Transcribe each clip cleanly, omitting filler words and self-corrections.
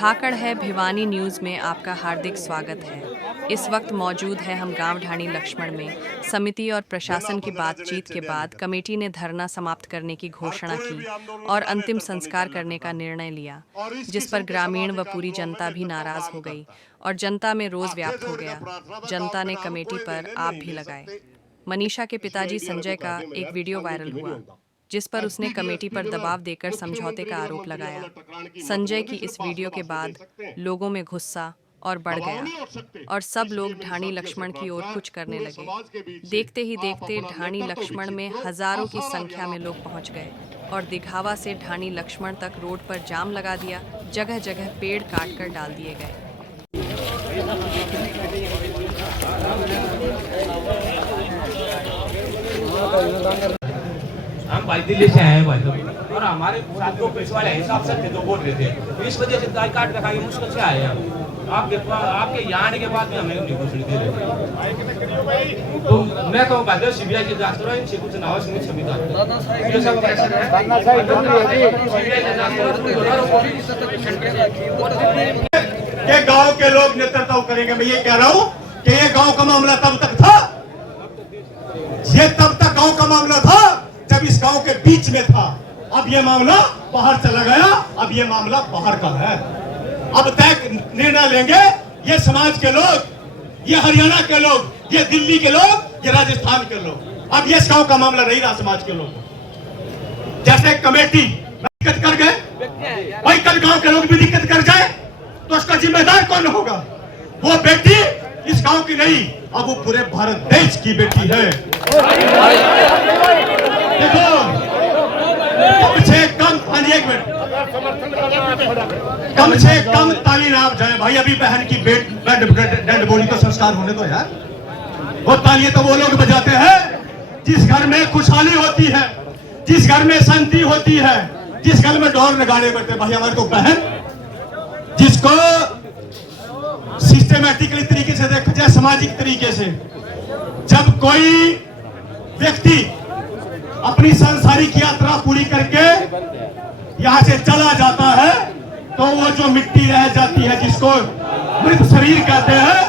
झाकड़ है भिवानी न्यूज़ में आपका हार्दिक स्वागत है। इस वक्त मौजूद है हम गांव ढाणी लक्ष्मण में। समिति और प्रशासन की बातचीत के बाद कमेटी ने धरना समाप्त करने की घोषणा की और अंतिम संस्कार करने का निर्णय लिया, जिस पर ग्रामीण व पूरी जनता भी नाराज हो गई और जनता में रोष व्याप्त हो गया। जनता ने कमेटी पर आप भी लगाए। मनीषा के पिताजी संजय का एक वीडियो वायरल हुआ, जिस पर उसने कमेटी पर दबाव देकर समझौते का आरोप लगाया। संजय की इस वीडियो के बाद लोगों में गुस्सा और बढ़ गया और सब लोग ढाणी लक्ष्मण की ओर कुछ करने लगे। देखते ही देखते ढाणी लक्ष्मण में हजारों की संख्या में लोग पहुंच गए और दिघावा से ढाणी लक्ष्मण तक रोड पर जाम लगा दिया। जगह जगह पेड़ काटकर डाल दिए गए। हम भाई दिल्ली से आए हैं भाई लोग, और हमारे साथ दो पैसे वाले हिसाब से थे, तो बोल रहे थे इस वजह से दाई काट रखा है, मुश्किल से आए हम। आपके यहाँ आने के बाद भी हमें नहीं घुसने दे रहे। तो मैं कहूँ भाई सीबीआई की जांच करो, इनसे कुछ ना हो, इसमें छवि के गांव के लोग नेतृत्व करेंगे। मैं ये कह रहा हूँ कि ये गांव का मामला तब तक था, ये तब तक गांव का मामला था जब इस गांव के बीच में था। अब ये मामला बाहर चला गया, अब ये मामला बाहर का है। अब तय निर्णय लेंगे ये समाज के लोग, ये हरियाणा के लोग, ये दिल्ली के लोग, ये राजस्थान के लोग। अब ये इस गांव का मामला नहीं रहा समाज के लोग। जैसे कमेटी दिक्कत कर गए, भाई कल गांव के लोग भी दिक्कत कर जाए तो उसका जिम्मेदार कौन होगा? वो बेटी इस गांव की नहीं, अब वो पूरे भारत देश की बेटी है। देखो कम से कम, हाँ जी एक मिनट, कम से कम ताली ना आप जाए भाई। अभी बहन की डेड बॉडी को संस्कार होने दो यार। वो तालियां तो वो लोग बजाते हैं जिस घर में खुशहाली होती है, जिस घर में शांति होती है, जिस घर में ढोल नगाड़े बजते। भाई हमारे को बहन जिसको सिस्टमैटिकली तरीके से देखा जाए, सामाजिक तरीके से, जब कोई व्यक्ति अपनी सांसारिक यात्रा पूरी करके यहाँ से चला जाता है तो वो जो मिट्टी रह जाती है, जिसको मृत शरीर कहते हैं,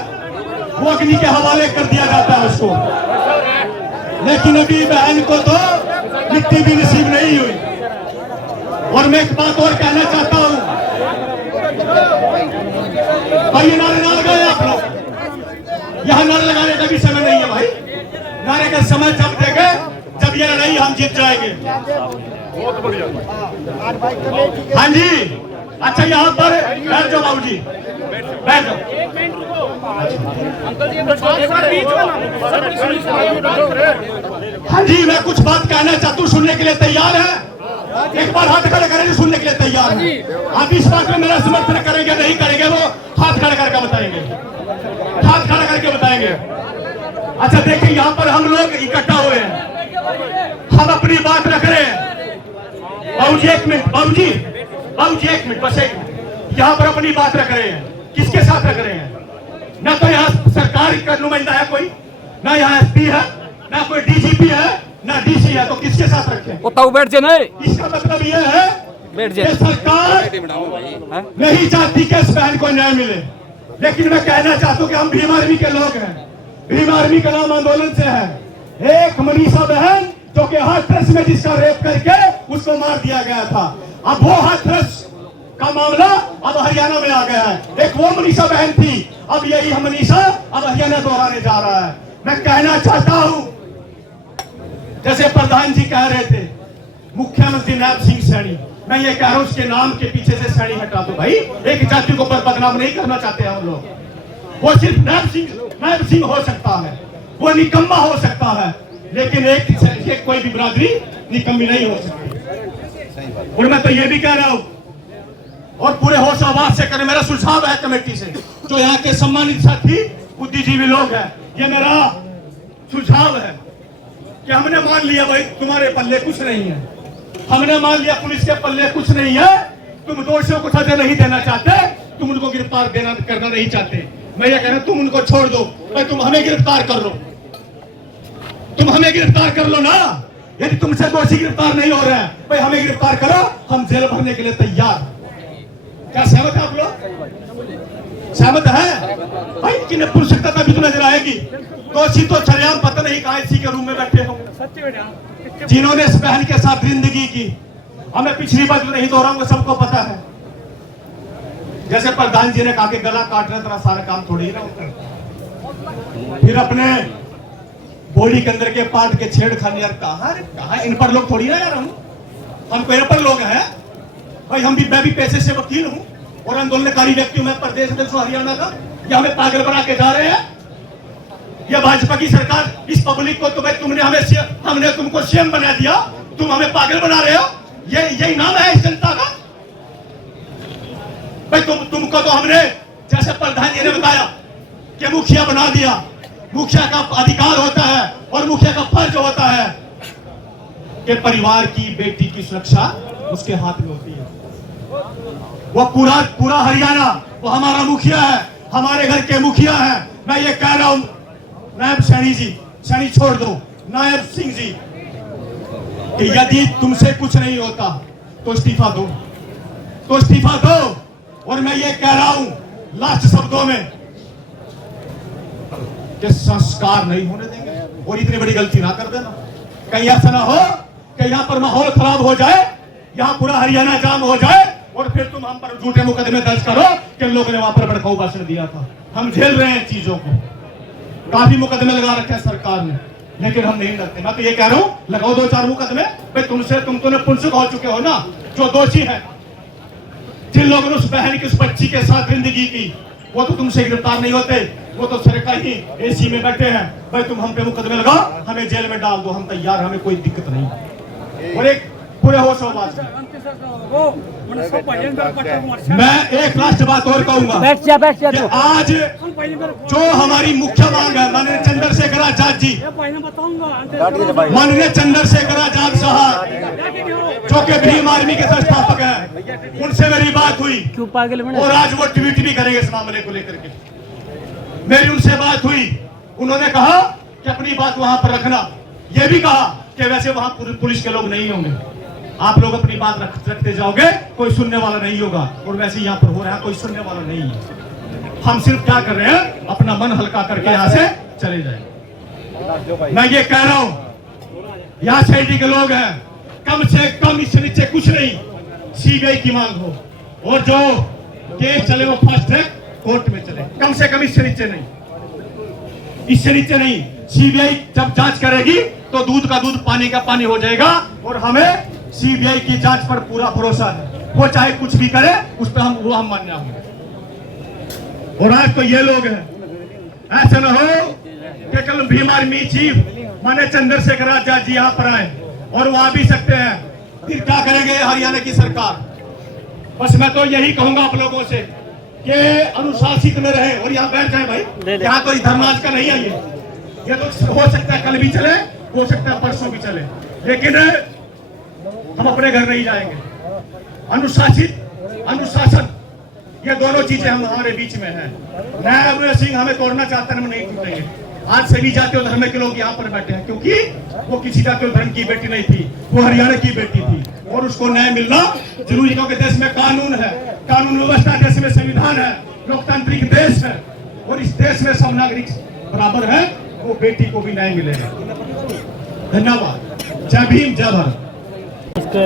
वो अग्नि के हवाले कर दिया जाता है उसको। लेकिन अभी बहन को तो मिट्टी भी नसीब नहीं हुई। और मैं एक बात और कहना चाहता हूँ, भाई ये नारे ना लगाए आप लोग, यहाँ नारे लगाने का भी समय नहीं है भाई। नारे का समय जब देंगे जब ये लड़ाई हम जीत जाएंगे। बहुत बढ़िया। हाँ जी, अच्छा यहाँ पर बैठ जाओ बाबू जी, बैठ जाओ। हाँ जी, मैं कुछ बात कहना चाहता हूँ, सुनने के लिए तैयार है? एक बार हाथ खड़े करेंगे, सुनने के लिए तैयार है? आप इस बात में मेरा समर्थन करेंगे नहीं करेंगे, वो हाथ खड़ा करके बताएंगे, हाथ खड़ा करके बताएंगे। अच्छा देखिए, यहाँ पर हम लोग इकट्ठा हुए हैं, हम अपनी बात रख रहे हैं। बाबूजी एक मिनट, बाबूजी एक मिनट, बस एक मिनट। यहाँ पर अपनी बात रख रहे हैं, किसके साथ रख रहे हैं? ना तो यहाँ सरकार का नुमाइंदा है कोई, ना यहाँ एसपी है, ना कोई डीजीपी है, ना डीसी है, तो किसके साथ रखे? बैठ जाए। इसका मतलब ये है कि सरकार नहीं चाहती कि इस बहन को न्याय मिले। लेकिन मैं कहना चाहता हूँ कि हम भीम आर्मी के लोग हैं, भीम आर्मी का नाम आंदोलन से है। एक मनीषा बहन जो कि हाथरस में जिसका रेप करके उसको मार दिया गया था, अब वो हाथरस का मामला अब हरियाणा में आ गया है। एक वो मनीषा बहन थी, अब यही मनीषा अब हरियाणा दोहराने जा रहा है। मैं कहना चाहता हूं, जैसे प्रधान जी कह रहे थे मुख्यमंत्री नायब सिंह सैनी, मैं ये कह रहा हूं उसके नाम के पीछे से सैनी हटा दो भाई। एक जाति को बदनाम नहीं करना चाहते हम लोग। वो सिर्फ नायब सिंह हो सकता है, वो निकम्मा हो सकता है, लेकिन एक कोई भी बिरादरी निकम्मी नहीं हो सकती। और मैं तो ये भी कह रहा हूं, और पूरे होश आवाज से करें, मेरा सुझाव है कमेटी से, जो यहाँ के सम्मानित साथी बुद्धिजीवी लोग हैं, ये मेरा सुझाव है कि हमने मान लिया भाई तुम्हारे पल्ले कुछ नहीं है, हमने मान लिया पुलिस के पल्ले कुछ नहीं है, तुम दोषियों को सजा नहीं देना चाहते, तुम उनको गिरफ्तार करना नहीं चाहते। मैं ये कह रहा हूं तुम उनको छोड़ दो भाई, तुम हमें गिरफ्तार कर लो, तुम हमें गिरफ्तार कर लो ना। यदि तुमसे दोषी गिरफ्तार नहीं हो रहे हैं भाई, हमें गिरफ्तार करो, हम जेल भरने के लिए तैयार। क्या सहमत है आप लोग? सहमत है भाई कि नपुंसकता तभी तो नजर आएगी। दोषी तो सरेआम पता नहीं कहां इसी के रूम में बैठे होंगे जिन्होंने इस बहन के साथ जिंदगी की। हमें पिछली बात नहीं दोहराऊंगा, सबको पता है। जैसे प्रधान जी ने कहा कि गला काटना तरह सारा काम थोड़ी ना होता है। फिर अपने बॉडी के अंदर के पार्ट के छेड़खानी, यार कहा इन पर लोग थोड़ी ना यार, हम कोई पर लोग हैं भाई। मैं भी पैसे से वकील हूं और आंदोलनकारी व्यक्ति हूं। मैं प्रदेश अध्यक्ष हरियाणा का। ये हमें पागल बना के जा रहे हैं। ये भाजपा की सरकार इस पब्लिक को हमने तुमको सीएम बना दिया, तुम हमें पागल बना रहे हो। यही नाम है इस जनता का भाई। तुमको तो हमने जैसे प्रधान जी ने बताया कि मुखिया बना दिया। मुखिया का अधिकार होता है और मुखिया का फर्ज होता है कि परिवार की बेटी की सुरक्षा उसके हाथ में होती है। वो पूरा हरियाणा वो हमारा मुखिया है, हमारे घर के मुखिया है। मैं ये कह रहा हूं नायब सैनी जी, सैनी छोड़ दो, नायब सिंह जी, कि यदि तुमसे कुछ नहीं होता तो इस्तीफा दो, तो इस्तीफा दो। और मैं ये कह रहा हूं लास्ट शब्दों में कि संस्कार नहीं होने देंगे और इतनी बड़ी गलती ना कर देना। कहीं ऐसा ना हो कि यहां पर माहौल खराब हो जाए, यहां पूरा हरियाणा जाम हो जाए और फिर तुम हम पर झूठे मुकदमे दर्ज करो कि लोगों ने वहां पर भड़काऊ भाषण दिया था। हम झेल रहे हैं चीजों को, काफी मुकदमे लगा रखे हैं सरकार ने, लेकिन हम नहीं डरते। मैं तो ये कह रहा हूं लगाओ 2-4 मुकदमे भाई। तुम तो नपुंसक हो चुके हो ना, जो दोषी है, जिन लोगों ने उस बहन की उस बच्ची के साथ जिंदगी की, वो तो तुमसे गिरफ्तार नहीं होते। वो तो सरकार ही एसी में बैठे हैं भाई। तुम हम पे मुकदमे लगाओ, हमें जेल में डाल दो, हम तैयार, हमें कोई दिक्कत नहीं। और एक पूरे होश आवाज मैं एक लास्ट बात और कहूंगा। बैठ जा। आज जो हमारी मुख्य मांग है, माननीय चंद्रशेखर आजाद जी, माननीय चंद्रशेखर आजाद साहब जो कि भीम आर्मी के संस्थापक हैं, उनसे मेरी बात हुई और आज वो ट्वीट भी करेंगे इस मामले को लेकर के। मेरी उनसे बात हुई, उन्होंने कहा कि अपनी बात वहां पर रखना। यह भी कहा कि वैसे वहां पुलिस के लोग नहीं होंगे, आप लोग अपनी बात रखते जाओगे, कोई सुनने वाला नहीं होगा। और वैसे यहाँ पर हो रहा है, कोई सुनने वाला नहीं है। हम सिर्फ क्या कर रहे हैं, अपना मन हल्का करके यहाँ से चले जाए। मैं ये कह रहा हूं यहाँ सीआईडी के लोग हैं, कम से कम इससे नीचे कुछ नहीं, सीबीआई की मांग हो और जो केस चले वो फास्ट ट्रैक कोर्ट में चले, कम से कम इससे नीचे नहीं, इससे नीचे नहीं। सीबीआई जब जांच करेगी तो दूध का दूध पानी का पानी हो जाएगा। और हमें सीबीआई की जांच पर पूरा भरोसा है, वो चाहे कुछ भी करे उस पर हम मान्य होंगे। और आज तो ये लोग हैं, ऐसा ना हो कि कल भीम आर्मी चीफ माने चंद्रशेखर आजाद जी यहाँ पर आए और वो आ भी सकते हैं, फिर क्या करेंगे हरियाणा की सरकार। बस मैं तो यही कहूंगा आप लोगों से कि अनुशासित में रहे और यहाँ बैठ जाए भाई। यहाँ तो धर्माज का नहीं है, ये तो हो सकता है कल भी चले, हो सकता है परसों भी चले, लेकिन हम अपने घर नहीं जाएंगे। अनुशासित अनुशासन ये दोनों चीजें हमारे बीच में है। नायब सिंह हमें तोड़ना चाहते हैं, हम नहीं टूटेंगे। आज सभी जाति और धर्म के लोग यहाँ पर बैठे हैं क्योंकि वो किसी जाति और धर्म की बेटी नहीं थी, वो हरियाणा की बेटी थी और उसको न्याय मिलना जरूरी। क्योंकि देश में कानून है, कानून व्यवस्था, देश में संविधान है, लोकतांत्रिक देश है और इस देश में सब नागरिक बराबर है, वो बेटी को भी न्याय मिलेगा। धन्यवाद। जय भीम, जय भारत। इसके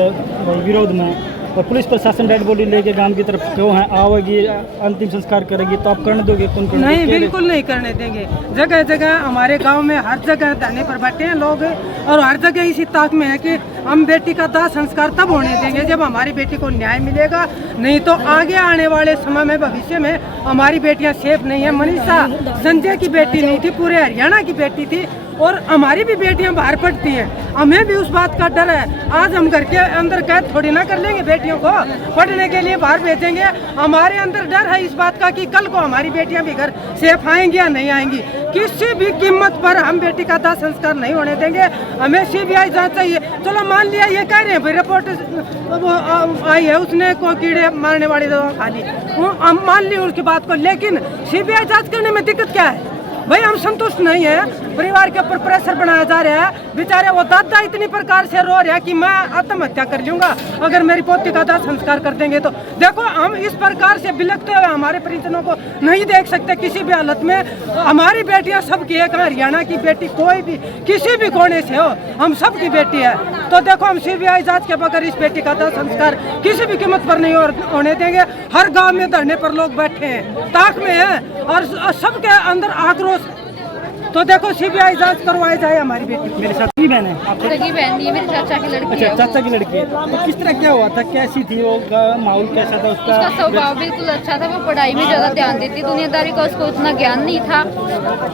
विरोध में और पुलिस प्रशासन डेड बॉडी लेके गांव की तरफ क्यों है आवेगी, अंतिम संस्कार करेगी, तो आप करने दोगे? कौन नहीं, बिल्कुल नहीं करने देंगे। जगह जगह हमारे गांव में हर जगह धरने पर बैठे हैं लोग और हर जगह इसी ताक में है कि हम बेटी का दाह संस्कार तब होने देंगे जब हमारी बेटी को न्याय मिलेगा। नहीं तो आगे आने वाले समय में, भविष्य में हमारी बेटियां सेफ नहीं है। मनीषा संजय की बेटी नहीं थी, पूरे हरियाणा की बेटी थी और हमारी भी बेटियां बाहर पड़ती हैं, हमें भी उस बात का डर है। आज हम घर के अंदर कैद थोड़ी ना कर लेंगे, बेटियों को पढ़ने के लिए बाहर भेजेंगे। हमारे अंदर डर है इस बात का कि कल को हमारी बेटियां भी घर सेफ आएंगी या नहीं आएंगी। किसी भी कीमत पर हम बेटी का दाह संस्कार नहीं होने देंगे। हमें सीबीआई जांच चाहिए। चलो मान लिया ये कह रहे हैं भाई रिपोर्ट आई है, उसने कोई कीड़े मारने वाली दवा खा ली, हम मान ली उसकी बात को, लेकिन सीबीआई जांच करने में दिक्कत क्या है? भाई हम संतुष्ट नहीं है। परिवार के ऊपर प्रेशर बनाया जा रहा है। बेचारे वो दादा इतनी प्रकार से रो रहे हैं कि मैं आत्महत्या कर लूंगा अगर मेरी पोती का दाह संस्कार कर देंगे तो। देखो हम इस प्रकार से बिलखते हुए हमारे परिजनों को नहीं देख सकते किसी भी हालत में। हमारी बेटियां सबकी एक, हरियाणा की बेटी कोई भी किसी भी कोने से हो, हम सबकी बेटी है। तो देखो हम CBI जांच के बगैर इस बेटी का दाह संस्कार किसी भी कीमत पर नहीं होने देंगे। हर गांव में धरने पर लोग बैठे हैं, ताक में हैं और सबके अंदर आक्रोश। तो देखो CBI जांच करवाई जाए हमारी बेटी। मेरे साथ की बहन है आपको? सगी बहन नहीं है, मेरे चाचा की लड़की अच्छा, है। चाचा की लड़की है। तो किस तरह क्या हुआ था, कैसी थी वो, माहौल कैसा था उसका उसका? स्वभाव बिल्कुल अच्छा था। वो पढ़ाई में ज़्यादा ध्यान देती, दुनियादारी का उसको उतना ज्ञान नहीं था।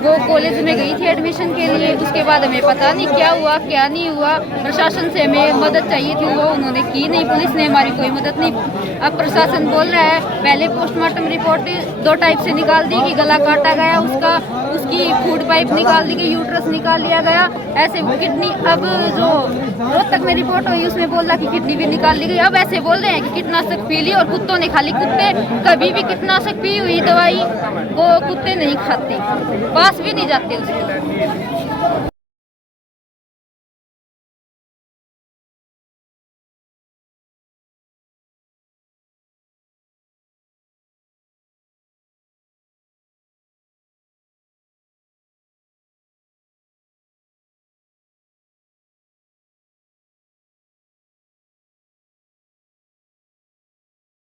वो कॉलेज में गई थी एडमिशन के लिए, उसके बाद हमें पता नहीं क्या हुआ क्या नहीं हुआ। प्रशासन से हमें मदद चाहिए थी, वो उन्होंने की नहीं, पुलिस ने हमारी कोई मदद नहीं। अब प्रशासन बोल रहा है पहले पोस्टमार्टम रिपोर्ट 2 टाइप से निकाल दी कि गला काटा गया उसका, उसकी फूड पाइप निकाल दी कि यूट्रस निकाल लिया गया, ऐसे किडनी। अब जो रोहतक में रिपोर्ट हुई उसमें बोल रहा कि किडनी भी निकाल ली गई। अब ऐसे बोल रहे हैं कि कीटनाशक पी ली और कुत्तों ने खा ली। कुत्ते कभी भी कीटनाशक पी हुई दवाई वो कुत्ते नहीं खाते, पास भी नहीं जाते उसके।